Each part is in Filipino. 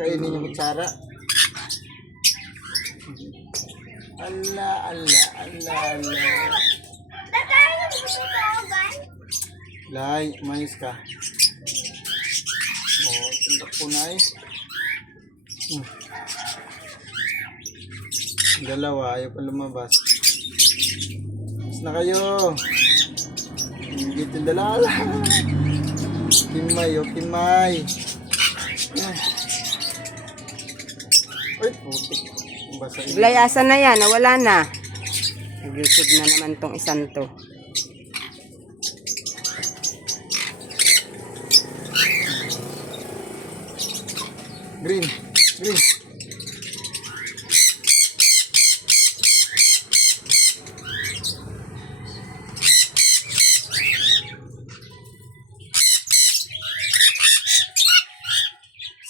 Kainin yung kutsara. Ala, ala, ala, ala. Lai, mais ka. Oh, tindak po na eh. Dalawa, ayaw pa lumabas. Mas na kayo. Hingit yung dalawa. Kimay, oh, kimay. Ay, putik. Basa yun. Glay, asan na yan? Nawala na. Nag-YouTube na naman tong isang to. Green, green.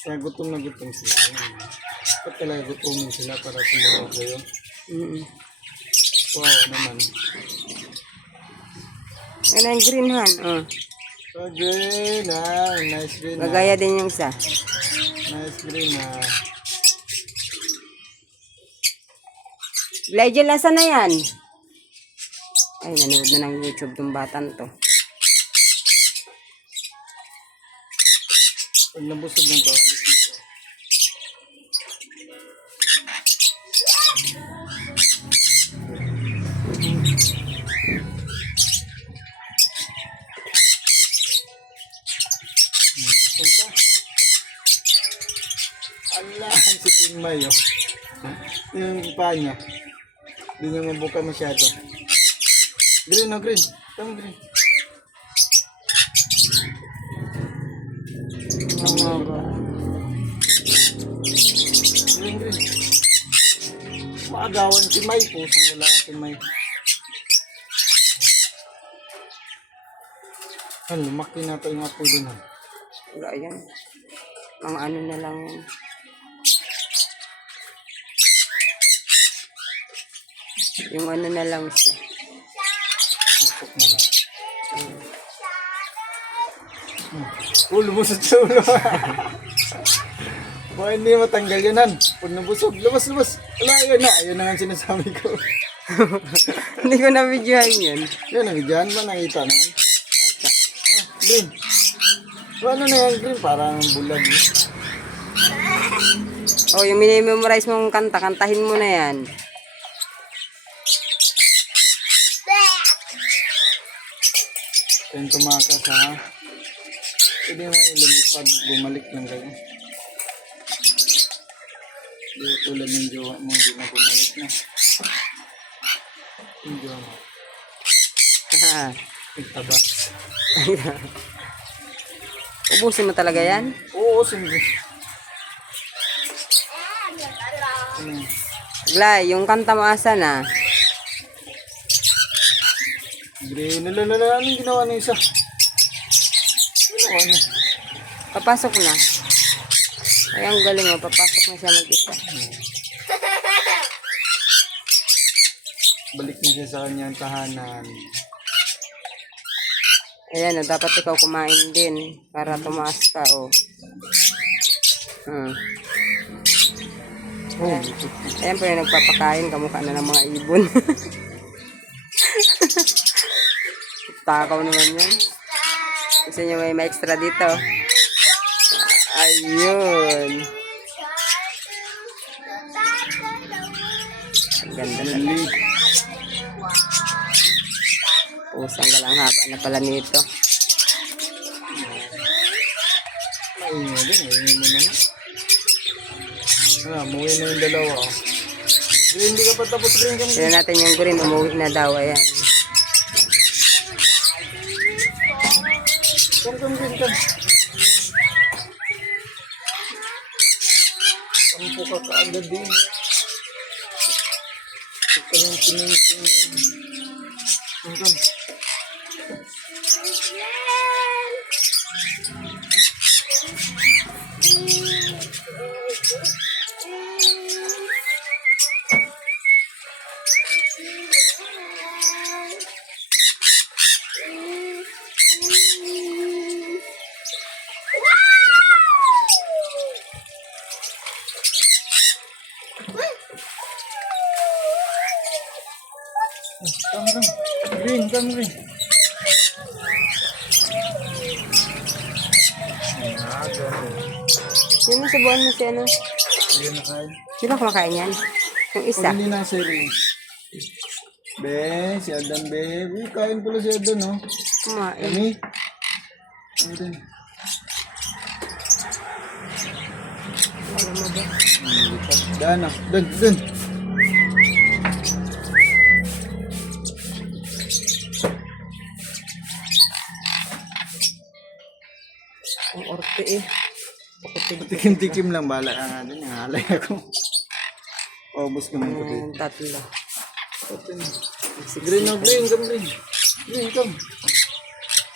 Sa gutom na gutom sila. Ba't talaga gutomin sila para sumunod kayo? Wow, naman. Yan ang green han. Oh. So green, ah. Nice green, ah. Magaya din yung isa. Nice green, ah. Glay, dyan, asan na yan? Ay, nanood na ng YouTube tong batan to. Pag nabusog lang to, alis na to. Nabusog pa. Ala, si Pinmay, oh. Yung paa niya. Hindi niya mabuka masyado. Green, oh, green. Tama, green. Green, green. Maagawan si May. Pusang lalaki si May. Ay, lumaki na ito yung apoy din, ha. Wala yan. Mga ano na lang yan. Yung ano na lang siya. Usok na lang. Ulo mo sa tsulo. Baka hindi matanggal yun, Han. Pag nabusog, labas, labas. Wala, ayun na. Ayun na nga sinasabi ko. Hindi ko na-videohan yun. Yun, nabidyan ba? Nakita naman. Ah, green. Ano na yan, green? Parang bulag. Oh, yung minimemorize mong kanta, kantahin mo na yan. Kaya tumakas, ha? Pwede mo lumipad, bumalik lang kayo. Hindi tulad ng jowa mo, hindi na bumalik na. Yung jowa mo. Nagtaba. Ubusin mo talaga yan? Oo, siyempre. Glay, yung kanta mo asa na? Green, nalalala, anong ginawa ng isa? Ginawa niya. Papasok na. Ay, ang galing mo. Papasok na siya mag-isa. Balik na siya sa kanyang tahanan. Ayan, dapat ikaw kumain din para tumaas ka, oh. Oh, Ayan po yung nagpapakain, kamukha na ng mga ibon. Takaw naman yan. Gusto nyo may extra dito? Ayun. Ang ganda na. Pusang galang haba na pala nito. maingay din. Maingay mo naman. Muwi na yung dalawa. Oh. Hindi ka pa tapos rin kang... Tignan natin yung green, umuwi na daw. Ayan. Kang green ka. Sampo ka kaagad din. Ito lang tinitin. Kang. come green. Ah, ganun. Yun mo, subuan mo si ano. Hindi na kain. Di ba kumakain yan? Yung isa. Pag hindi nasa rin. Be, si Adan, be. Uy, kain pala si Adan, no? Kumain. Kami? Ano din? Alam mo ba? Daan na. Dun. Ang orte eh. Tikim-tikim lang. Bala ka nga dun. Halay ako. Paubos ko ng puti. Tatlo. Green na green. Come green. Green, come.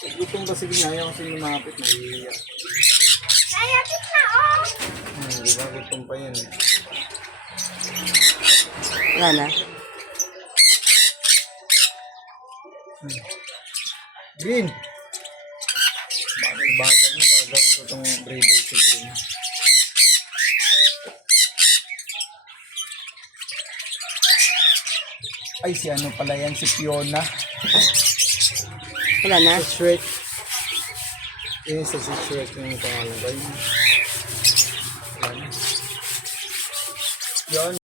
Gutom kasi ginaya kasi lumapit. Nahihiya. Di ba? Gutom pa yan eh. Wala na. Green. Bagal na. Gagawin ko itong breeder si Green. Ay, si ano pala yan? Si Fiona. Wala na. Si Shrek. Yun sa si Shrek yung pangalan ba yun? Yan.